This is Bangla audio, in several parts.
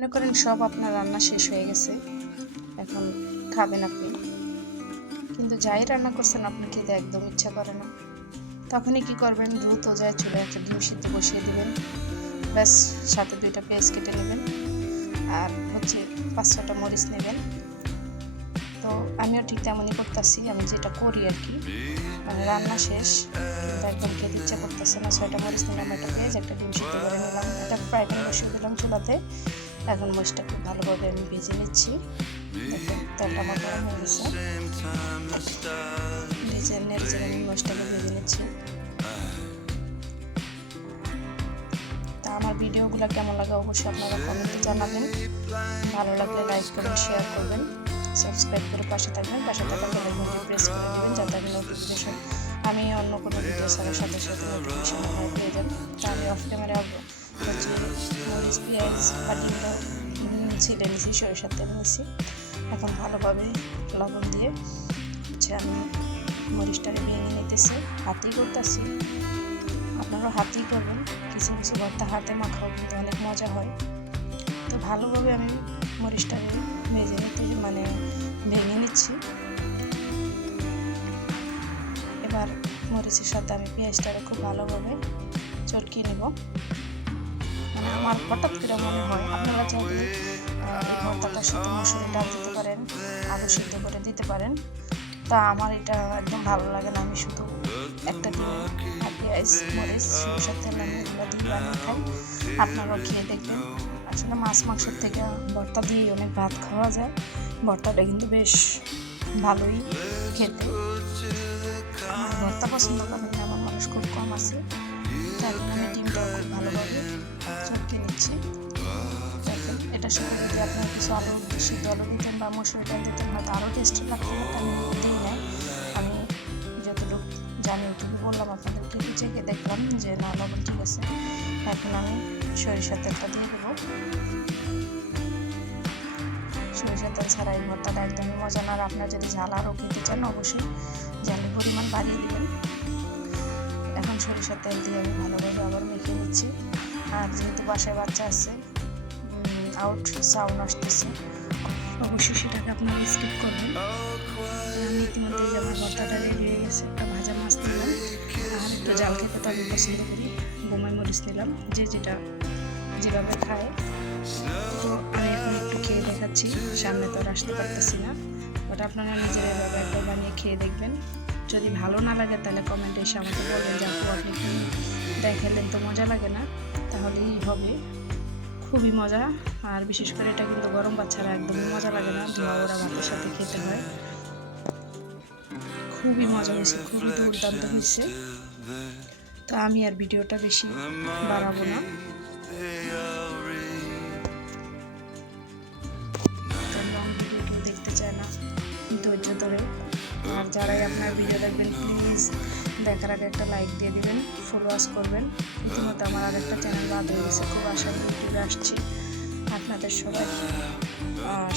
মনে করেন সব আপনার রান্না শেষ হয়ে গেছে, এখন খাবেন আপনি, কিন্তু যাই রান্না করছেন আপনার খেতে একদম ইচ্ছা করে না। তখনই কি করবেন, দ্রুত যায় চুলায় একটা ডিম সিদ্ধ বসিয়ে দেবেন, ব্যাস সাথে 2টা পেঁয়াজ কেটে নেবেন আর হচ্ছে 5-6টা মরিচ নেবেন। তো আমিও ঠিক তেমনই করতেছি, আমি যেটা করি আর কি, মানে রান্না শেষ কিন্তু একদম খেতে ইচ্ছা করতেছে না, 6টা মরিচ নিলাম, একটা পেঁয়াজ, একটা ডিম সিদ্ধ করে নিলাম, একটা ফ্রাই প্যান বসিয়ে দিলাম চুলাতে। এখন মরিচটা খুব ভালোভাবে আমি ভেজে নিচ্ছি। দেখুন তেলটা আমার গরম হয়ে গেছে, নেড়ে আমি মরিচটাকে ভেজে নিচ্ছি। তা আমার ভিডিওগুলো কেমন লাগে অবশ্যই আপনারা কমেন্টে জানাবেন, ভালো লাগলে লাইক করবেন, শেয়ার করবেন, সাবস্ক্রাইব করে পাশে থাকবেন, পাশে থাকা বেল আইকনটি প্রেস করে দেবেন যাতে আমি নোটিফিকেশন, আমি অন্য কোনো ভিডিও ছাড়ার সাথে সাথে নোটিফিকেশন আপনারা পেয়ে যান। তা আমি অফ ক্যামেরা হচ্ছে মরিচ পেঁয়াজ বা ডিমটা ছিলে নিয়েছি, সরিষার তেল নিয়েছি। এখন ভালোভাবে লবণ দিয়ে হচ্ছে আমি মরিচটাকে ভেঙে নিতেছি, হাতেই করতেছি, আপনারাও হাতেই করবেন। কিছু কিছু ভর্তা হাতে মাখাও কিন্তু অনেক মজা হয়। তো ভালোভাবে আমি মরিচটাকে ভেঙে নিচ্ছি। এবার মরিচের সাথে আমি পেঁয়াজটাকে খুব ভালোভাবে চটকিয়ে নেব। মানে আমার হঠাৎ করে মনে হয় আপনারা চাইলে এই ভর্তাটার সাথে মসুরি ডাল দিতে পারেন, আলু সিদ্ধ করে দিতে পারেন। তা আমার এটা একদম ভালো লাগে না, আমি শুধু একটা ডিম আর পেঁয়াজ মরিচ সরিষার তেল আমি এগুলো দিয়ে বানিয়ে খাই। আপনারাও খেয়ে দেখবেন। আসলে মাছ মাংসের থেকে ভর্তা দিয়ে অনেক ভাত খাওয়া যায়, ভর্তাটা কিন্তু বেশ ভালোই খেতে। আমার ভর্তা পছন্দ করেন এমন মানুষ খুব কম আছে। তাই আমি ডিমটাও খুব ভালোভাবে চটকে নিচ্ছি। দেখেন এটার সাথে যদি আপনার কিছু আলু সিদ্ধ আলু দিতেন বা মসুরি ডাল দিতেন হয়তো আরও টেস্টি লাগতো, আমি দিই নাই। আমি যতটুকু জানি ওটুকু বললাম আপনাদেরকে, চেখে দেখলাম যে না লবণ ঠিক আছে। এখন আমি সরিষার তেলটা দিয়ে দেবো। সরিষার তেল ছাড়া এই ভর্তাটা একদমই মজা না। আর আপনারা যদি ঝাল আরও খেতে চান অবশ্যই ঝালের পরিমাণ বাড়িয়ে দেবেন। এখন সরিষার তেল দিয়ে আমি ভালোভাবে আবার মেখে নিচ্ছি। আর যেহেতু বাসায় বাচ্চা আছে, আউট সাউন্ড আসতেছে, অবশ্যই সেটাকে আপনারা স্কিপ করবেন। আমি ইতিমধ্যে আমার ভর্তাটা রেডি হয়ে গেছে। একটা ভাজা মাছ নিলাম আর একটু জাল খেতে তো আমি পছন্দ করি, বোমাই মরিচ নিলাম, যে যেটা যেভাবে খায়। তো আমি এখন একটু খেয়ে দেখাচ্ছি, সামনে তো আর আসতে পারতেছি না, বাট আপনারা নিজেরা এভাবে একবার বানিয়ে খেয়ে দেখবেন। যদি ভালো না লাগে তাহলে কমেন্টে এসে আমাকে বলবেন যে আপু আপনি কি দেখালেন তো মজা লাগে না, তাহলেই হবে। খুবই মজা, আর বিশেষ করে এটা কিন্তু গরম ভাত ছাড়া একদমই মজা লাগে না, ধোয়া ওরা ভাতের সাথে খেতে হয়। খুবই মজা হয়েছে, খুবই দুর্দান্ত হয়েছে। তো আমি আর ভিডিওটা বেশি বাড়াবো না। লং ভিডিও কেউ দেখতে চায় না, ধৈর্য ধরে। আর যারাই আপনার ভিডিও দেখবেন প্লিজ দেখার আগে একটা লাইক দিয়ে দিবেন, ফুল ওয়াচ করবেন। ইতিমধ্যে আমার আরেকটা চ্যানেল বাদ হয়ে গেছে, খুব আশা করি ইউটিউবে আসছি। আপনাদের সবাই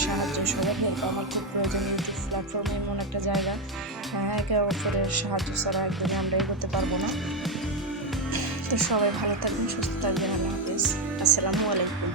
সাহায্য, সবাই হেল্প আমার খুব প্রয়োজন। ইউটিউব প্ল্যাটফর্মে এমন একটা জায়গা, একে অপরের সাহায্য ছাড়া একদমই আমরা এগোতে পারবো না। তো সবাই ভালো থাকবেন, সুস্থ থাকবেন। আল্লাহ হাফেজ, আসসালামু আলাইকুম।